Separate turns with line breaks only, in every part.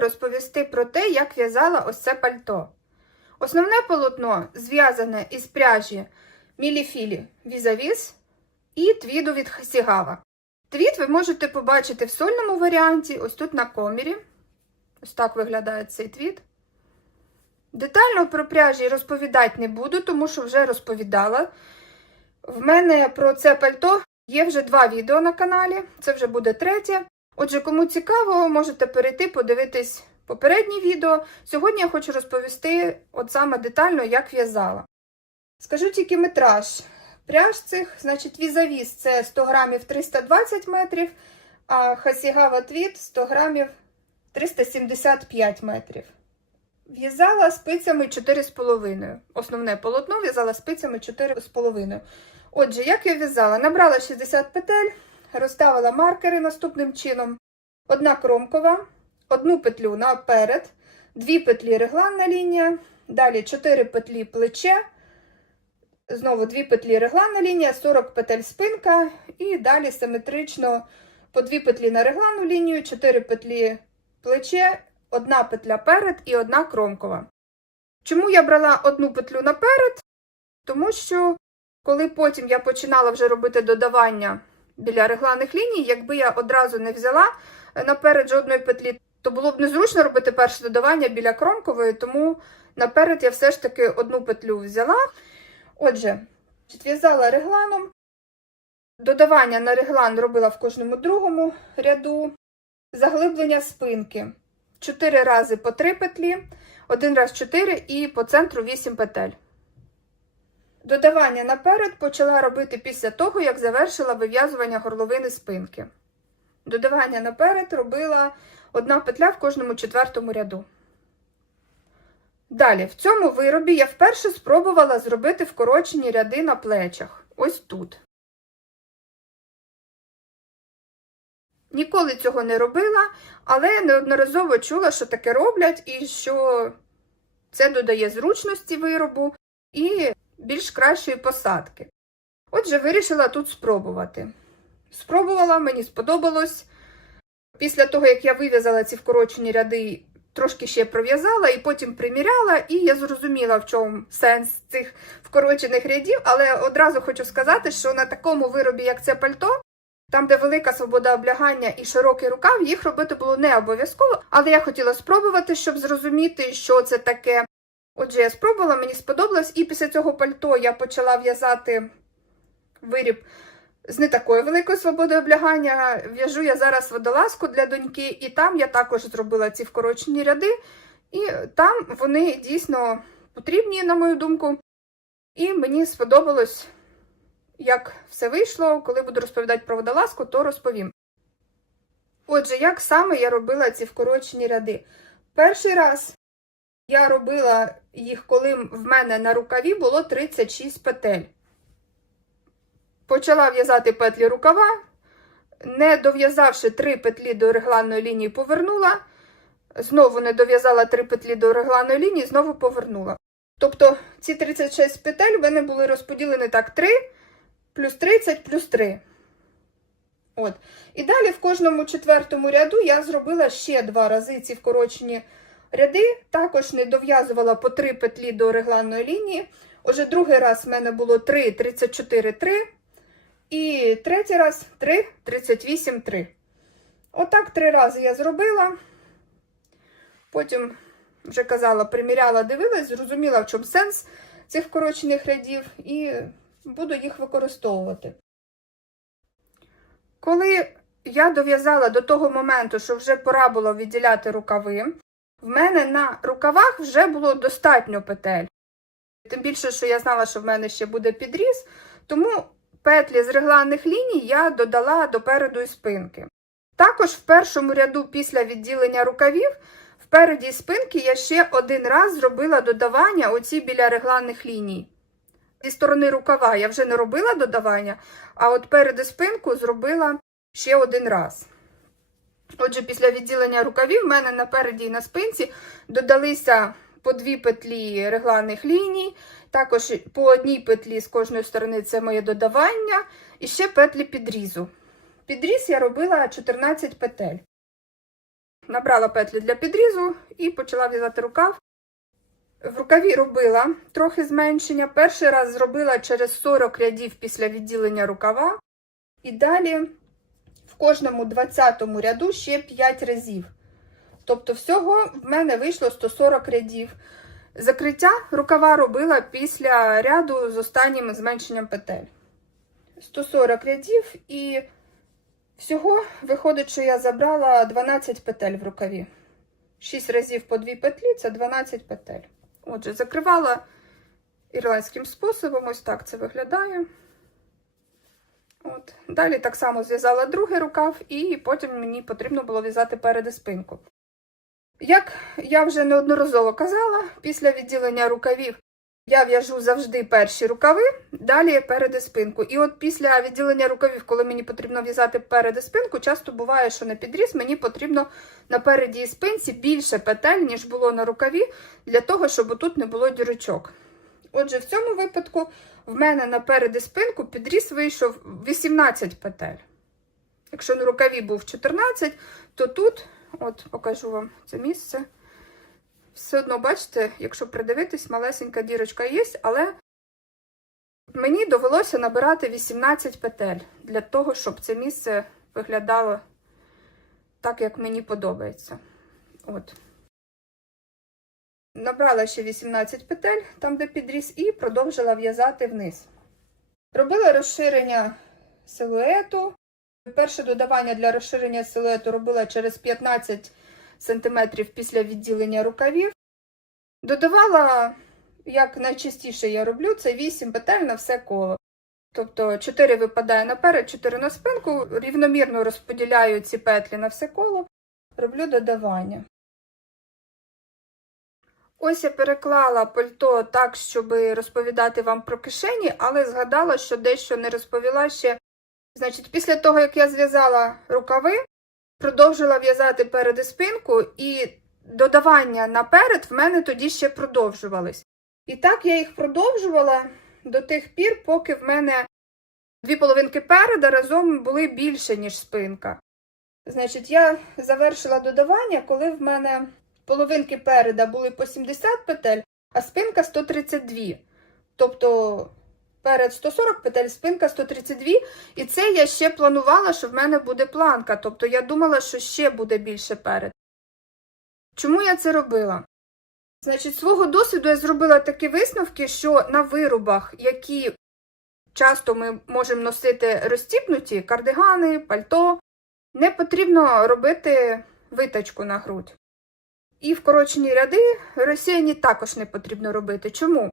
розповісти про те, як в'язала ось це пальто. Основне полотно зв'язане із пряжі Міліфілі Візавіс і твіду від Хасігава. Твіт ви можете побачити в сольному варіанті, ось тут на комірі. Ось так виглядає цей твіт. Детально про пряжі розповідати не буду, тому що вже розповідала. В мене про це пальто є вже два відео на каналі, це вже буде третє. Отже, кому цікаво, можете перейти, подивитись попереднє відео. Сьогодні я хочу розповісти от саме детально, як в'язала. Скажу тільки метраж. Пряж цих, значить, візавіз це 100 грамів 320 метрів, а Хасігава Твіт 100 грамів 375 метрів. В'язала спицями 4,5. Основне полотно в'язала спицями 4,5. Отже, як я в'язала? Набрала 60 петель, розставила маркери наступним чином. Одна кромкова, одну петлю наперед, дві петлі регланна лінія, далі 4 петлі плече, знову дві петлі регланна лінія, 40 петель спинка, і далі симетрично по дві петлі на регланну лінію, 4 петлі плече, одна петля перед і одна кромкова. Чому я брала одну петлю наперед? Тому що, коли потім я починала вже робити додавання біля регланих ліній, якби я одразу не взяла наперед жодної петлі, то було б незручно робити перше додавання біля кромкової, тому наперед я все ж таки одну петлю взяла. Отже, в'язала регланом. Додавання на реглан робила в кожному другому ряду. Заглиблення спинки. 4 рази по 3 петлі, один раз 4 і по центру 8 петель. Додавання наперед почала робити після того, як завершила вив'язування горловини спинки. Додавання наперед робила одна петля в кожному четвертому ряду. Далі, в цьому виробі я вперше спробувала зробити вкорочені ряди на плечах. Ось тут. Ніколи цього не робила, але неодноразово чула, що таке роблять, і що це додає зручності виробу і більш кращої посадки. Отже, вирішила тут спробувати. Спробувала, мені сподобалось. Після того, як я вив'язала ці вкорочені ряди, трошки ще пров'язала і потім приміряла, і я зрозуміла, в чому сенс цих вкорочених рядів, але одразу хочу сказати, що на такому виробі, як це пальто, там, де велика свобода облягання і широкий рукав, їх робити було не обов'язково, але я хотіла спробувати, щоб зрозуміти, що це таке. Отже, я спробувала, мені сподобалось, і після цього пальто я почала в'язати виріб з не такою великою свободою облягання. В'яжу я зараз водолазку для доньки, і там я також зробила ці вкорочені ряди, і там вони дійсно потрібні, на мою думку. І мені сподобалось, як все вийшло. Коли буду розповідати про водолазку, то розповім. Отже, як саме я робила ці вкорочені ряди? Перший раз я робила їх, коли в мене на рукаві було 36 петель. Почала в'язати петлі рукава, не дов'язавши 3 петлі до регланної лінії, повернула. Знову не дов'язала 3 петлі до регланної лінії, знову повернула. Тобто ці 36 петель в мене були розподілені так: 3 плюс 30 плюс 3. От. І далі в кожному четвертому ряду я зробила ще два рази ці вкорочені ряди, також не дов'язувала по 3 петлі до регланної лінії. Отже, другий раз в мене було 3, 34, 3. І третій раз 3, 38, 3. Отак три рази я зробила. Потім, вже казала, приміряла, дивилась, зрозуміла, в чому сенс цих вкорочених рядів, і буду їх використовувати. Коли я дов'язала до того моменту, що вже пора було відділяти рукави, в мене на рукавах вже було достатньо петель. Тим більше, що я знала, що в мене ще буде підріз, тому петлі з регланних ліній я додала до переду і спинки. Також в першому ряду після відділення рукавів, впереді спинки я ще один раз зробила додавання оці біля регланних ліній. Зі сторони рукава я вже не робила додавання, а от перед спинку зробила ще один раз. Отже, після відділення рукавів в мене напереді і на спинці додалися по дві петлі регланних ліній, також по одній петлі з кожної сторони це моє додавання, і ще петлі підрізу. Підріз я робила 14 петель. набрала петлі для підрізу і почала в'язати рукав. В рукаві робила трохи зменшення. Перший раз зробила через 40 рядів після відділення рукава. І далі кожному 20 ряду ще 5 разів. Тобто, всього в мене вийшло 140 рядів. Закриття рукава робила після ряду з останнім зменшенням петель. 140 рядів і всього виходить, що я забрала 12 петель в рукаві. 6 разів по 2 петлі це 12 петель. Отже, закривала ірландським способом, ось так це виглядає. От. Далі так само зв'язала другий рукав, і потім мені потрібно було в'язати перед спинку. Як я вже неодноразово казала, після відділення рукавів я в'яжу завжди перші рукави, далі перед спинку. І от після відділення рукавів, коли мені потрібно в'язати перед спинку, часто буває, що на підріз мені потрібно на переді і спинці більше петель, ніж було на рукаві, для того, щоб тут не було дірочок. Отже, в цьому випадку в мене на перед і спинку підріз вийшов 18 петель. Якщо на рукаві був 14, то тут, от покажу вам це місце. Все одно, бачите, якщо придивитись, малесенька дірочка є, але мені довелося набирати 18 петель для того, щоб це місце виглядало так, як мені подобається. От. Набрала ще 18 петель, там, де підріз, і продовжила в'язати вниз. Робила розширення силуету. Перше додавання для розширення силуету робила через 15 см після відділення рукавів. Додавала, як найчастіше я роблю, це 8 петель на все коло. Тобто 4 випадає наперед, 4 на спинку, рівномірно розподіляю ці петлі на все коло, роблю додавання. Ось я переклала пальто так, щоб розповідати вам про кишені, але згадала, що дещо не розповіла ще. Значить, після того, як я зв'язала рукави, продовжила в'язати перед і спинку, і додавання наперед в мене тоді ще продовжувались. І так я їх продовжувала до тих пір, поки в мене дві половинки переда разом були більше, ніж спинка. Значить, я завершила додавання, коли в мене половинки переда були по 70 петель, а спинка 132. Тобто перед 140 петель, спинка 132. І це я ще планувала, що в мене буде планка. Тобто я думала, що ще буде більше перед. Чому я це робила? Значить, свого досвіду я зробила такі висновки, що на виробах, які часто ми можемо носити розтіпнуті, кардигани, пальто, не потрібно робити витачку на грудь. І вкорочені ряди розсіяні також не потрібно робити. Чому?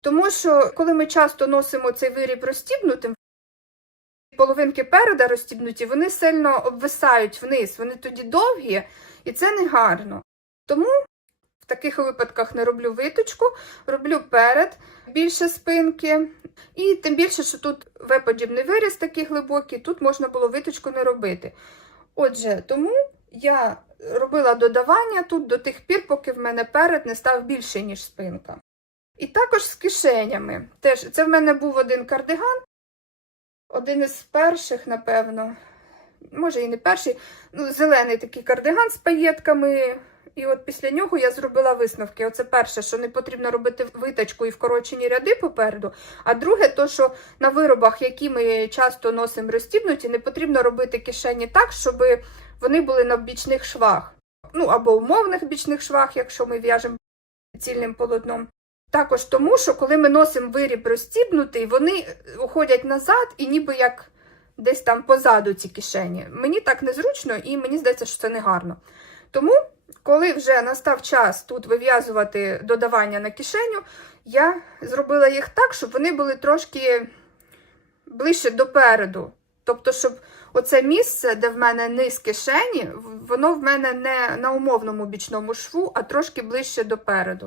Тому що, коли ми часто носимо цей виріб розстібнутим, половинки переда розстібнуті, вони сильно обвисають вниз, вони тоді довгі, і це не гарно. Тому в таких випадках не роблю виточку, роблю перед більше спинки. І тим більше, що тут В-подібний виріз такий глибокий, тут можна було виточку не робити. Отже, тому я робила додавання тут до тих пір, поки в мене перед не став більше, ніж спинка. І також з кишенями. Теж це в мене був один кардиган, один із перших, напевно, може і не перший, ну, зелений такий кардиган з паєтками. І от після нього я зробила висновки. Оце перше, що не потрібно робити витачку і вкорочені ряди попереду. А друге, то що на виробах, які ми часто носимо розстібнуті, не потрібно робити кишені так, щоб вони були на бічних швах. Ну або умовних бічних швах, якщо ми в'яжемо цільним полотном. Також тому, що коли ми носимо виріб розстібнутий, вони уходять назад і ніби як десь там позаду ці кишені. Мені так незручно і мені здається, що це не гарно. Тому, коли вже настав час тут вив'язувати додавання на кишеню, я зробила їх так, щоб вони були трошки ближче допереду. Тобто, щоб оце місце, де в мене низ кишені, воно в мене не на умовному бічному шву, а трошки ближче допереду.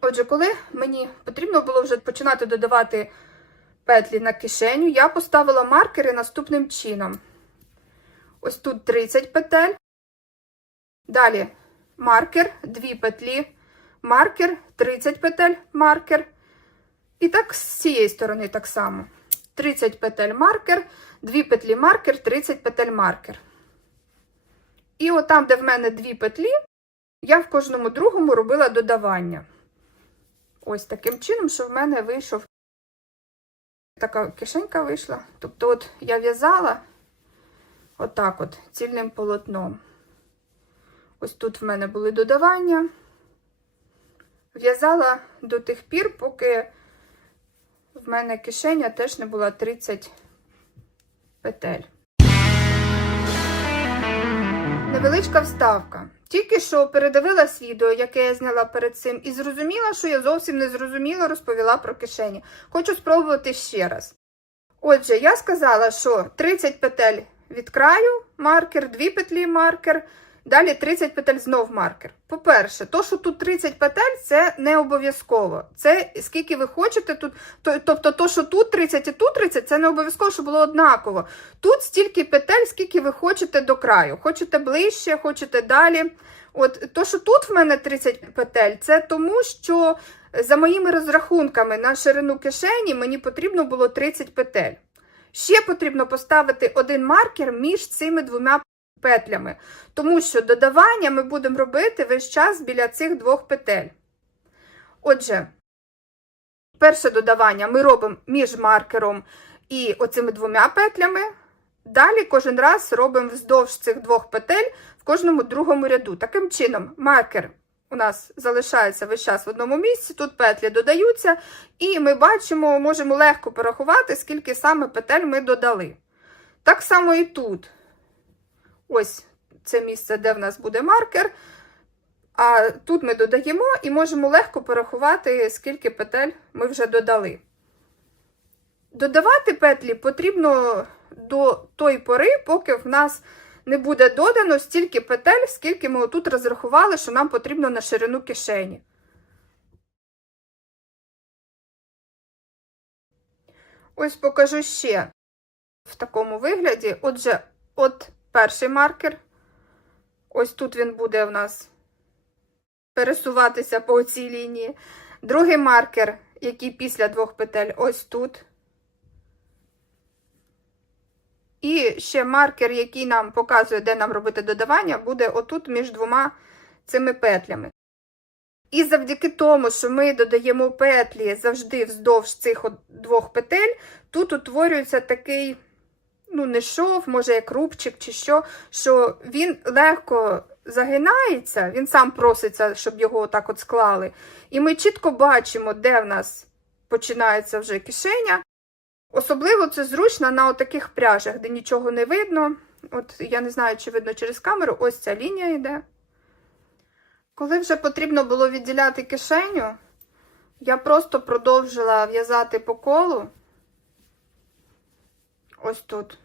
Отже, коли мені потрібно було вже починати додавати петлі на кишеню, я поставила маркери наступним чином. Ось тут 30 петель. Далі маркер, 2 петлі, маркер, 30 петель, маркер. І так з цієї сторони так само. 30 петель маркер, 2 петлі маркер, 30 петель маркер. І от там, де в мене дві петлі, я в кожному другому робила додавання. Ось таким чином, що в мене вийшов така кишенька вийшла. Тобто, от я в'язала отак от цільним полотном. Ось тут в мене були додавання. В'язала до тих пір, поки в мене кишеня теж не була 30 петель. Невеличка вставка. Тільки що передивилась відео, яке я зняла перед цим, і зрозуміла, що я зовсім не зрозуміло розповіла про кишені. Хочу спробувати ще раз. Отже, я сказала, що 30 петель від краю маркер, 2 петлі маркер, далі 30 петель знов маркер. По-перше, то, що тут 30 петель, це не обов'язково. Це скільки ви хочете тут. Тобто, то, що тут 30 і тут 30, це не обов'язково, щоб було однаково. Тут стільки петель, скільки ви хочете до краю. Хочете ближче, хочете далі. От то, що тут в мене 30 петель, це тому, що за моїми розрахунками на ширину кишені мені потрібно було 30 петель. Ще потрібно поставити один маркер між цими двома петлями, тому що додавання ми будемо робити весь час біля цих двох петель. Отже, перше додавання ми робимо між маркером і оцими двома петлями. Далі кожен раз робимо вздовж цих двох петель в кожному другому ряду. Таким чином, маркер у нас залишається весь час в одному місці, тут петлі додаються, і ми бачимо, можемо легко порахувати, скільки саме петель ми додали. Так само і тут. Ось це місце, де в нас буде маркер. А тут ми додаємо і можемо легко порахувати, скільки петель ми вже додали. Додавати петлі потрібно до тої пори, поки в нас не буде додано стільки петель, скільки ми отут розрахували, що нам потрібно на ширину кишені. Ось покажу ще в такому вигляді. Отже, от перший маркер. Ось тут він буде в нас пересуватися по цій лінії. Другий маркер, який після двох петель, ось тут. І ще маркер, який нам показує, де нам робити додавання, буде отут між двома цими петлями. І завдяки тому, що ми додаємо петлі завжди вздовж цих двох петель, тут утворюється такий, ну, не шов, може, як рубчик чи що, що він легко загинається, він сам проситься, щоб його отак от склали. І ми чітко бачимо, де в нас починається вже кишеня. Особливо це зручно на таких пряжах, де нічого не видно. От я не знаю, чи видно через камеру, ось ця лінія йде. Коли вже потрібно було відділяти кишеню, я просто продовжила в'язати по колу. Ось тут.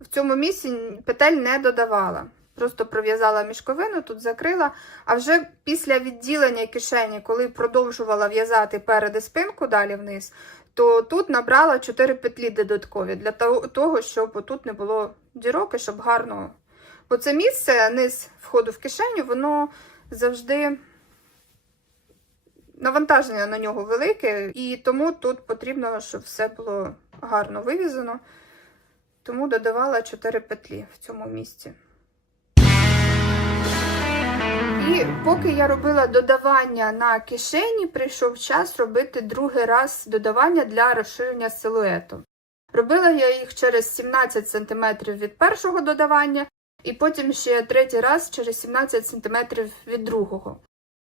В цьому місці петель не додавала. Просто пров'язала мішковину, тут закрила. А вже після відділення кишені, коли продовжувала в'язати перед і спинку далі вниз, то тут набрала 4 петлі додаткові для того, щоб тут не було дірок і щоб гарно. Бо це місце, низ входу в кишеню, воно завжди навантаження на нього велике, і тому тут потрібно, щоб все було гарно вивізано. Тому додавала 4 петлі в цьому місці. І поки я робила додавання на кишені, прийшов час робити другий раз додавання для розширення силуету. Робила я їх через 17 см від першого додавання, і потім ще третій раз через 17 см від другого.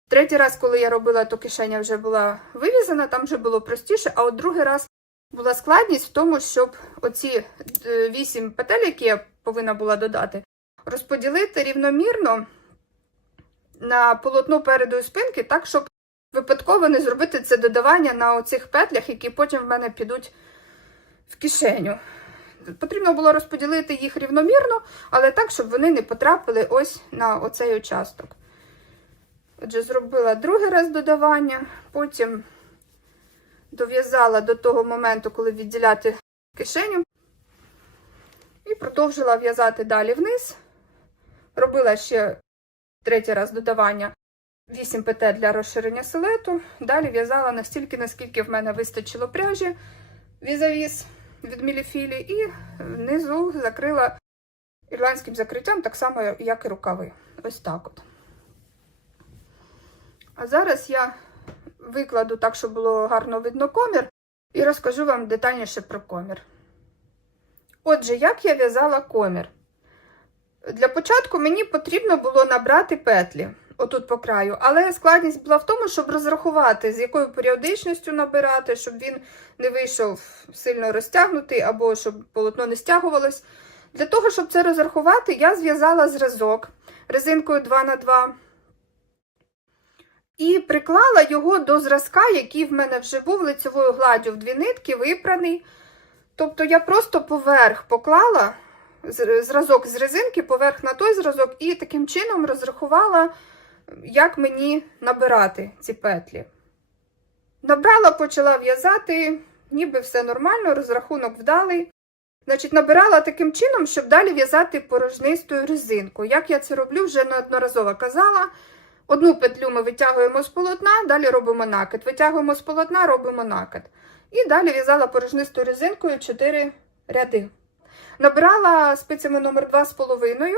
Третій раз, коли я робила, то кишеня вже була вивізана, там вже було простіше, а от другий раз була складність в тому, щоб оці 8 петель, які я повинна була додати, розподілити рівномірно на полотно переду і спинки, так, щоб випадково не зробити це додавання на оцих петлях, які потім в мене підуть в кишеню. Потрібно було розподілити їх рівномірно, але так, щоб вони не потрапили ось на оцей участок. Отже, зробила другий раз додавання, потім дов'язала до того моменту, коли відділяти кишеню, і продовжила в'язати далі вниз. Робила ще третій раз додавання 8 петель для розширення силету. Далі в'язала настільки, наскільки в мене вистачило пряжі візавіз від міліфілі, і внизу закрила ірландським закриттям, так само, як і рукави. Ось так от. А зараз я викладу так, щоб було гарно видно комір, і розкажу вам детальніше про комір. Отже, як я в'язала комір? Для початку мені потрібно було набрати петлі отут по краю, але складність була в тому, щоб розрахувати, з якою періодичністю набирати, щоб він не вийшов сильно розтягнутий або щоб полотно не стягувалось. Для того, щоб це розрахувати, я зв'язала зразок резинкою 2х2 і приклала його до зразка, який в мене вже був лицевою гладдю в дві нитки, випраний. Тобто я просто поверх поклала зразок з резинки, поверх на той зразок, і таким чином розрахувала, як мені набирати ці петлі. Набрала, почала в'язати, ніби все нормально, розрахунок вдалий. Значить, набирала таким чином, щоб далі в'язати порожнистою резинкою. Як я це роблю, вже неодноразово казала. Одну петлю ми витягуємо з полотна, далі робимо накид. Витягуємо з полотна, робимо накид. І далі в'язала порожнистою резинкою 4 ряди. Набирала спицями номер 2,5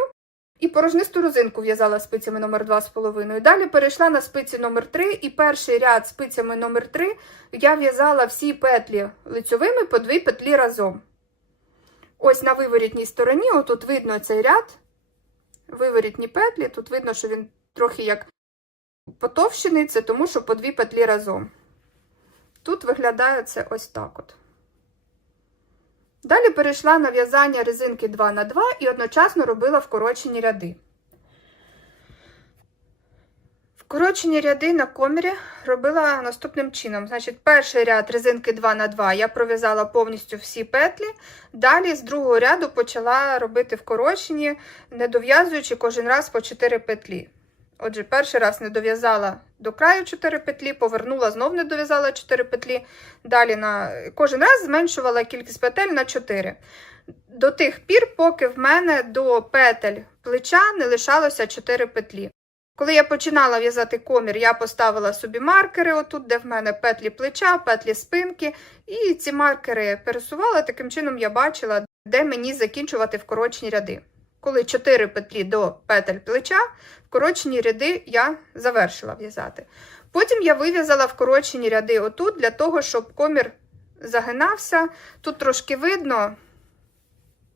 і порожнисту резинку в'язала спицями номер 2,5. Далі перейшла на спиці номер 3 і перший ряд спицями номер 3 я в'язала всі петлі лицьовими по дві петлі разом. Ось на виворітній стороні, отут видно цей ряд, виворітні петлі, тут видно, що він трохи як потовщений, це тому, що по дві петлі разом. Тут виглядає це ось так от. Далі перейшла на в'язання резинки 2 на 2 і одночасно робила вкорочені ряди. Вкорочені ряди на комірі робила наступним чином. Значить, перший ряд резинки 2 на 2 я пров'язала повністю всі петлі. Далі з другого ряду почала робити вкорочені, не дов'язуючи кожен раз по 4 петлі. Отже, перший раз не дов'язала до краю 4 петлі, повернула, знов не дов'язала 4 петлі. Далі на кожен раз зменшувала кількість петель на 4. До тих пір, поки в мене до петель плеча не лишалося 4 петлі. Коли я починала в'язати комір, я поставила собі маркери, отут, де в мене петлі плеча, петлі спинки, і ці маркери пересувала, таким чином я бачила, де мені закінчувати вкорочені ряди. Коли 4 петлі до петель плеча, вкорочені ряди я завершила в'язати. Потім я вив'язала вкорочені ряди отут, для того, щоб комір загинався. Тут трошки видно,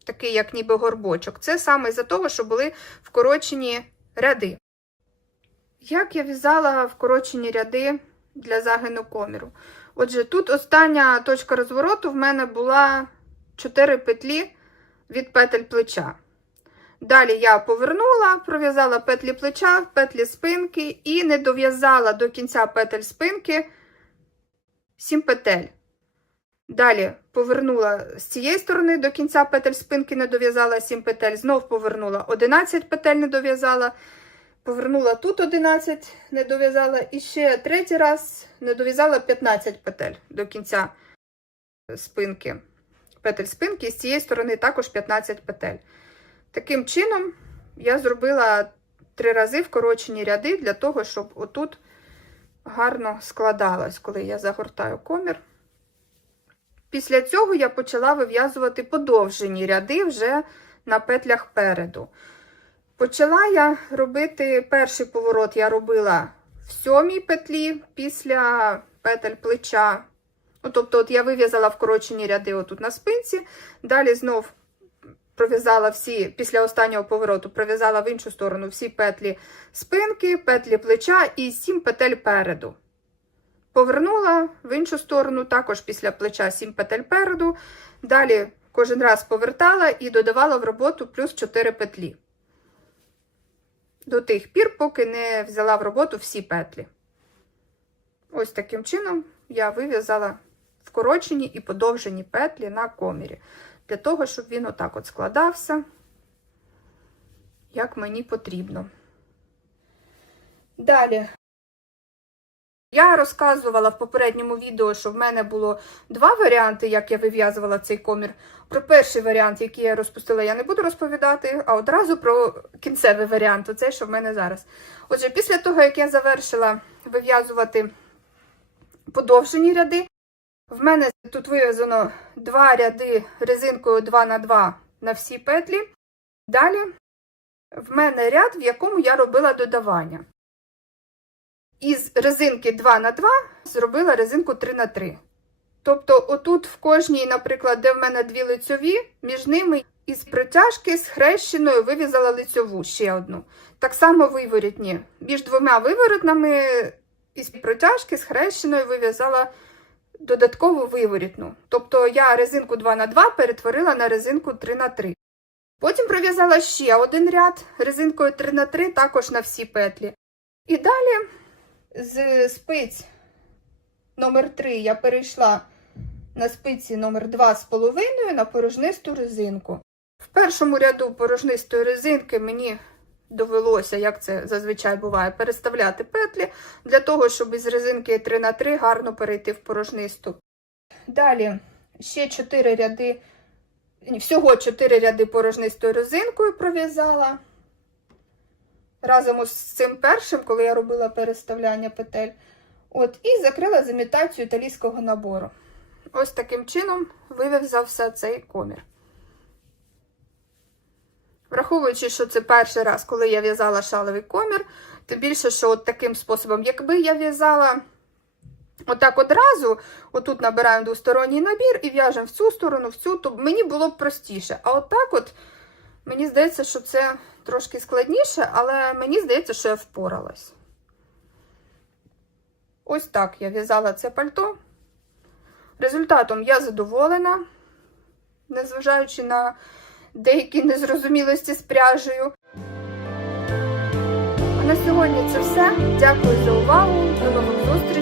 такий, як ніби горбочок. Це саме за того, що були вкорочені ряди. Як я в'язала вкорочені ряди для загину коміру? Отже, тут остання точка розвороту в мене була 4 петлі від петель плеча. Далі я повернула, пров'язала петлі плеча, петлі спинки і не дов'язала до кінця петель спинки 7 петель. Далі повернула з цієї сторони до кінця петель спинки, не дов'язала 7 петель, знов повернула 11 петель, не дов'язала. Повернула тут 11, не дов'язала, і ще третій раз не дов'язала 15 петель до кінця спинки. Петель спинки, і з цієї сторони також 15 петель. Таким чином, я зробила три рази вкорочені ряди для того, щоб отут гарно складалось, коли я загортаю комір. Після цього я почала вив'язувати подовжені ряди вже на петлях переду. Почала я робити перший поворот, я робила в сьомій петлі після петель плеча. Ну, тобто, от я вив'язала вкорочені ряди отут на спинці, далі знов пров'язала всі, після останнього повороту, пров'язала в іншу сторону всі петлі спинки, петлі плеча і 7 петель переду. Повернула в іншу сторону, також після плеча 7 петель переду. Далі кожен раз повертала і додавала в роботу плюс 4 петлі. До тих пір, поки не взяла в роботу всі петлі. Ось таким чином я вив'язала вкорочені і подовжені петлі на комірі для того, щоб він отак от складався, як мені потрібно. Далі. Я розказувала в попередньому відео, що в мене було два варіанти, як я вив'язувала цей комір. Про перший варіант, який я розпустила, я не буду розповідати, а одразу про кінцевий варіант, оцей, що в мене зараз. Отже, після того, як я завершила вив'язувати подовжені ряди, в мене тут вив'язано два ряди резинкою 2 на 2 на всі петлі. Далі в мене ряд, в якому я робила додавання. Із резинки 2 на 2 зробила резинку 3 на 3. Тобто, отут в кожній, наприклад, де в мене дві лицьові, між ними із протяжки з хрещеною вив'язала лицьову ще одну. Так само виворітні. Між двома виворотними із протяжки з хрещеною вив'язала додаткову виворітну. Тобто я резинку 2 на 2 перетворила на резинку 3 на 3. Потім пров'язала ще один ряд резинкою 3 на 3 також на всі петлі. І далі з спиць номер 3 я перейшла на спиці номер 2,5 на порожнисту резинку. В першому ряду порожнистої резинки мені довелося, як це зазвичай буває, переставляти петлі для того, щоб із резинки 3 на 3 гарно перейти в порожнисту. Далі ще 4 ряди, всього 4 ряди порожнистою резинкою пров'язала. Разом із цим першим, коли я робила переставляння петель. От, і закрила з імітацією італійського набору. Ось таким чином вив'язався цей комір. Враховуючи, що це перший раз, коли я в'язала шаловий комір, тим більше, що от таким способом, якби я в'язала отак одразу, отут набираємо двосторонній набір і в'яжемо в цю сторону, в цю, то мені було б простіше. А отак от, мені здається, що це трошки складніше, але мені здається, що я впоралась. Ось так я в'язала це пальто. Результатом я задоволена, незважаючи на деякі незрозумілості з пряжею. А на сьогодні це все. Дякую за увагу. До нових зустрічей.